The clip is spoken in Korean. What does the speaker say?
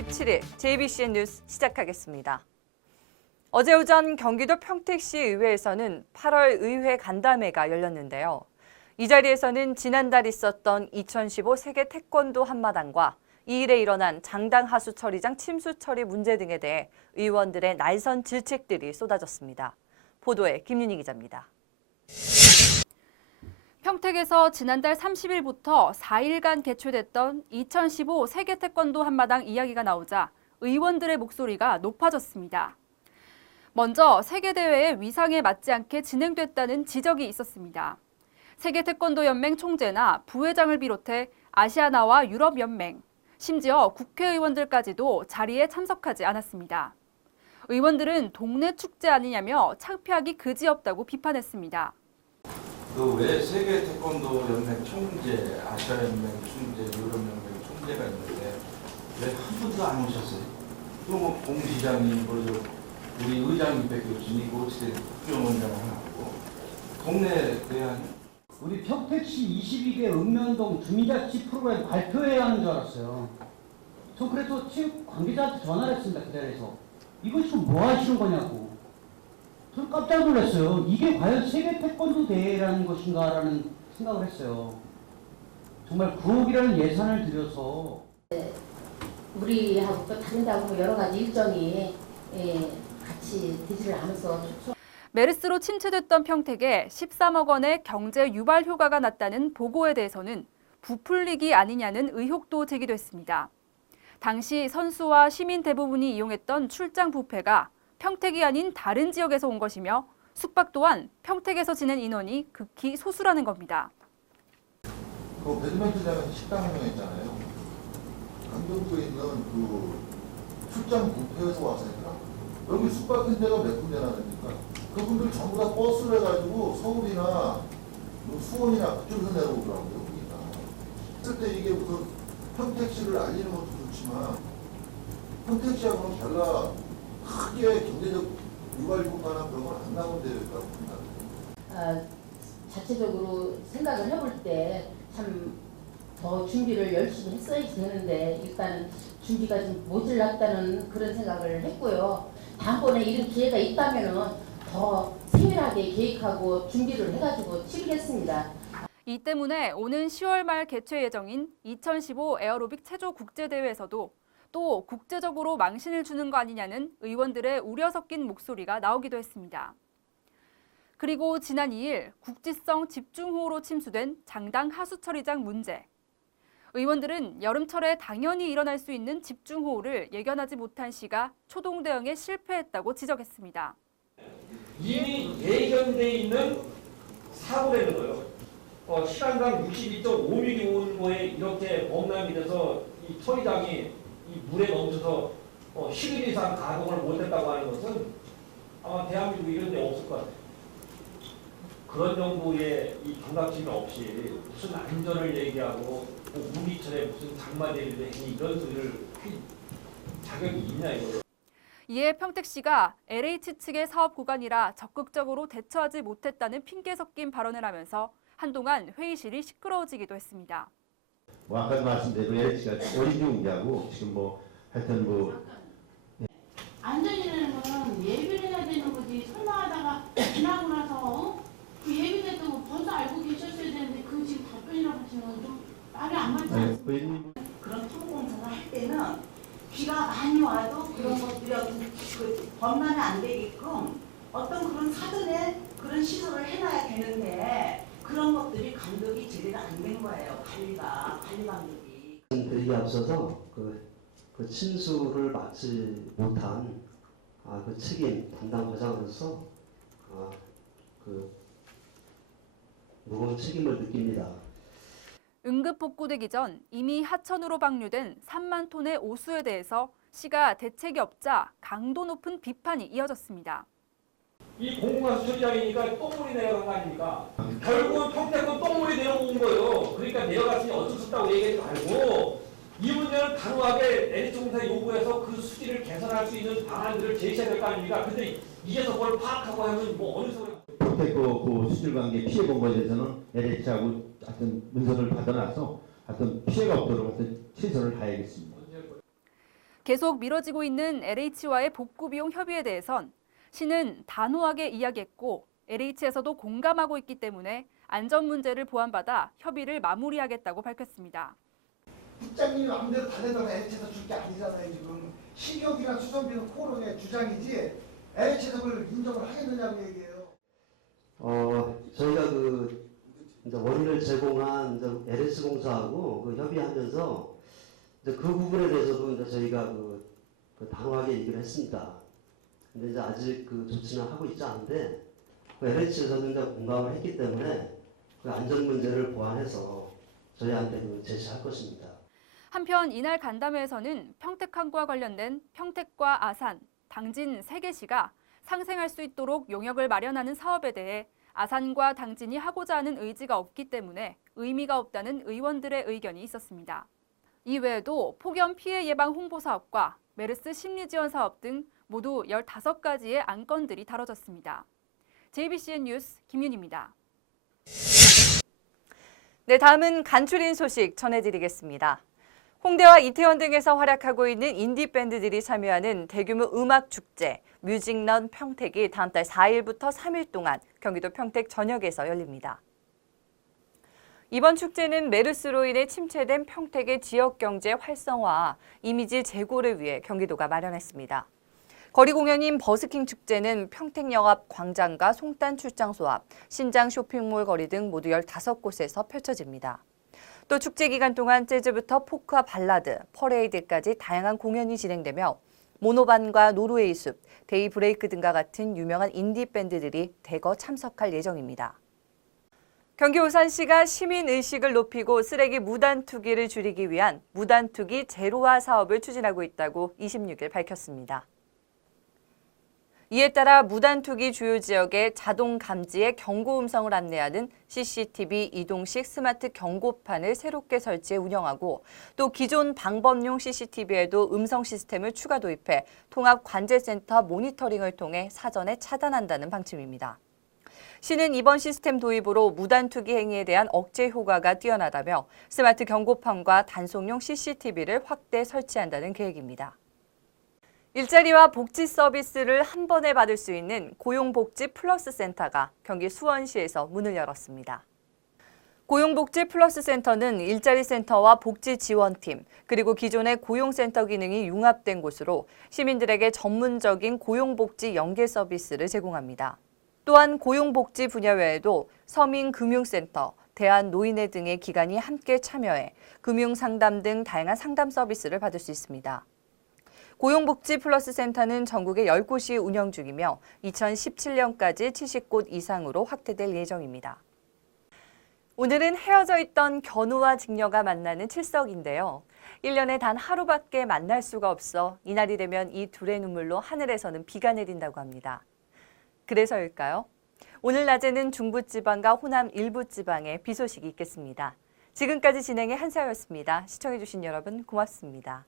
27일 JBCN 뉴스 시작하겠습니다. 어제 오전 경기도 평택시 의회에서는 8월 의회 간담회가 열렸는데요. 이 자리에서는 지난달 있었던 2015 세계 태권도 한마당과 이 일에 일어난 장당 하수 처리장 침수 처리 문제 등에 대해 의원들의 날선 질책들이 쏟아졌습니다. 보도에 김윤희 기자입니다. 평택에서 지난달 30일부터 4일간 개최됐던 2015 세계 태권도 한마당 이야기가 나오자 의원들의 목소리가 높아졌습니다. 먼저 세계대회의 위상에 맞지 않게 진행됐다는 지적이 있었습니다. 세계태권도연맹 총재나 부회장을 비롯해 아시아나와 유럽연맹, 심지어 국회의원들까지도 자리에 참석하지 않았습니다. 의원들은 동네 축제 아니냐며 창피하기 그지없다고 비판했습니다. 왜 세계 태권도 연맹 총재, 아시아연맹 총재, 유럽연맹 총재가 있는데 왜 한 분도 안 오셨어요? 또 뭐 공시장이 우리 의장님 뺏겼으니 어떻게 국정원장 하고 동네 대안. 우리 평택시 22개 읍면동 주민자치 프로그램 발표해야 하는 줄 알았어요. 전 그래서 체육 관계자한테 전화를 했습니다. 그 자리에서. 이거 지금 뭐 하시는 거냐고. 전 깜짝 놀랐어요. 이게 과연 세계 태권도 대회라는 것인가라는 생각을 했어요. 정말 9억이라는 예산을 들여서 우리하고 또 다른다고 여러 가지 일정이 같이 되지를 않아서 메르스로 침체됐던 평택에 13억 원의 경제 유발 효과가 났다는 보고에 대해서는 부풀리기 아니냐는 의혹도 제기됐습니다. 당시 선수와 시민 대부분이 이용했던 출장 뷔페가 평택이 아닌 다른 지역에서 온 것이며 숙박 또한 평택에서 지낸 인원이 극히 소수라는 겁니다. 그 배드민턴장에서 식당 운영했잖아요. 강동구에 있는 그 출장 뷔페에서 와서 했더라. 여기 숙박한 데가 몇 군데나 됩니까? 그분들 전부 다 버스를 해가지고 서울이나 수원이나 그쪽에서 내려오더라고요. 여기가. 그럴 때 이게 무슨 평택시를 알리는 것도 좋지만 평택시하고는 별로 크게 경제적 유발 효과나 그런 건 안 나온 데였다고 봅니다. 자체적으로 생각을 해볼 때 참 더 준비를 열심히 했어야지 되는데 일단 준비가 좀 모질랐다는 그런 생각을 했고요. 다음번에 이런 기회가 있다면은 더 세밀하게 계획하고 준비를 해가지고 치르겠습니다. 이 때문에 오는 10월 말 개최 예정인 2015 에어로빅 체조 국제대회에서도 또 국제적으로 망신을 주는 거 아니냐는 의원들의 우려 섞인 목소리가 나오기도 했습니다. 그리고 지난 2일 국지성 집중호우로 침수된 장당 하수처리장 문제. 의원들은 여름철에 당연히 일어날 수 있는 집중호우를 예견하지 못한 시가 초동 대응에 실패했다고 지적했습니다. 이미 예견돼 있는 사고라는 거예요. 시간당 62.5mm 온도에 이렇게 범람이 돼서 이 처리장이 이 물에 넘쳐서 10일 이상 가동을 못했다고 하는 것은 아마 대한민국 이런 데 없을 것 같아요. 그런 정도의 이 경각심이 없이 무슨 안전을 얘기하고 우리철에 무슨 장마대비도 행위 이런 소리를 할 자격이 있냐 이거예요. 이에 평택시가 LH 측의 사업 구간이라 적극적으로 대처하지 못했다는 핑계 섞인 발언을 하면서 한동안 회의실이 시끄러워지기도 했습니다. 아까 말씀대로 LH가 어린 중이라고 지금 하여튼 안전이라는 거는 예비를 해야 되는 거지. 설마 하다가 지나고 나서 그 예비됐던 거 벌써 알고 계셨어야 되는데 그 지금 답변이라고 하시는 건 좀 말이 안 맞지 않습니까? 그런 토목공사를 할 때는 비가 많이 와도 그런 것들이 범람이 안 되게끔 어떤 그런 사전에 그런 시설을 해놔야 되는데 그런 것들이 감독이 제대로 안 된 거예요. 관리 감독이. 들기 앞서서 그 침수를 막지 못한 그 책임 담당 과장으로서 그 무거운 책임을 느낍니다. 응급 복구되기 전 이미 하천으로 방류된 3만 톤의 오수에 대해서 시가 대책이 없자 강도 높은 비판이 이어졌습니다. 이 공공하수 처리장이니까 똥물이 내려간 거 아닙니까? 결국은 평택은 똥물이 내려온 거예요. 그러니까 내려갔으니 어쩔 수 없다고 얘기하지 말고 이 문제는 단호하게 LH공사 요구해서 그 수지를 개선할 수 있는 방안들을 제시해야 될 거 아닙니까? 근데 이제서 그걸 파악하고 하면 어느 소리? 평택 그 수질관계 피해 본 거에 대해서는 LH하고 하여튼 문서를 받아놔서 하여튼 피해가 없도록 하여튼 최선을 다하겠습니다. 계속 미뤄지고 있는 LH와의 복구 비용 협의에 대해선 시는 단호하게 이야기했고 LH에서도 공감하고 있기 때문에 안전 문제를 보완받아 협의를 마무리하겠다고 밝혔습니다. 국장님이 마음대로 달래다가 LH에서 줄 게 아니잖아요. 지금 식역이나 수선비는 코로나의 주장이지 LH에서 그걸 인정을 하겠느냐고 얘기해요. 저희가 이제 원인을 제공한 이제 LH 공사하고 협의하면서 이제 그 부분에 대해서도 이제 저희가 단호하게 얘기를 했습니다. 근데 이제 아직 조치는 하고 있지 않은데 LH에서는 이제 공감을 했기 때문에 안전 문제를 보완해서 저희한테 제시할 것입니다. 한편 이날 간담회에서는 평택항과 관련된 평택과 아산, 당진 3개시가 상생할 수 있도록 용역을 마련하는 사업에 대해 아산과 당진이 하고자 하는 의지가 없기 때문에 의미가 없다는 의원들의 의견이 있었습니다. 이외에도 폭염 피해 예방 홍보 사업과 메르스 심리 지원 사업 등 모두 15가지의 안건들이 다뤄졌습니다. JBCN 뉴스 김윤입니다. 네, 다음은 간추린 소식 전해드리겠습니다. 홍대와 이태원 등에서 활약하고 있는 인디밴드들이 참여하는 대규모 음악축제 뮤직런 평택이 다음 달 4일부터 3일 동안 경기도 평택 전역에서 열립니다. 이번 축제는 메르스로 인해 침체된 평택의 지역경제 활성화, 이미지 재고를 위해 경기도가 마련했습니다. 거리 공연인 버스킹 축제는 평택역 앞 광장과 송단 출장소 앞, 신장 쇼핑몰 거리 등 모두 15곳에서 펼쳐집니다. 또 축제 기간 동안 재즈부터 포크와 발라드, 퍼레이드까지 다양한 공연이 진행되며 모노반과 노르웨이 숲, 데이 브레이크 등과 같은 유명한 인디 밴드들이 대거 참석할 예정입니다. 경기 오산시가 시민의식을 높이고 쓰레기 무단 투기를 줄이기 위한 무단 투기 제로화 사업을 추진하고 있다고 26일 밝혔습니다. 이에 따라 무단 투기 주요 지역에 자동 감지의 경고 음성을 안내하는 CCTV 이동식 스마트 경고판을 새롭게 설치해 운영하고 또 기존 방범용 CCTV에도 음성 시스템을 추가 도입해 통합 관제센터 모니터링을 통해 사전에 차단한다는 방침입니다. 시는 이번 시스템 도입으로 무단 투기 행위에 대한 억제 효과가 뛰어나다며 스마트 경고판과 단속용 CCTV를 확대 설치한다는 계획입니다. 일자리와 복지 서비스를 한 번에 받을 수 있는 고용복지 플러스 센터가 경기 수원시에서 문을 열었습니다. 고용복지 플러스 센터는 일자리 센터와 복지 지원팀, 그리고 기존의 고용센터 기능이 융합된 곳으로 시민들에게 전문적인 고용복지 연계 서비스를 제공합니다. 또한 고용복지 분야 외에도 서민금융센터, 대한노인회 등의 기관이 함께 참여해 금융상담 등 다양한 상담 서비스를 받을 수 있습니다. 고용복지 플러스 센터는 전국에 10곳이 운영 중이며 2017년까지 70곳 이상으로 확대될 예정입니다. 오늘은 헤어져 있던 견우와 직녀가 만나는 칠석인데요. 1년에 단 하루밖에 만날 수가 없어 이날이 되면 이 둘의 눈물로 하늘에서는 비가 내린다고 합니다. 그래서일까요? 오늘 낮에는 중부지방과 호남 일부 지방에 비 소식이 있겠습니다. 지금까지 진행의 한사였습니다. 시청해주신 여러분 고맙습니다.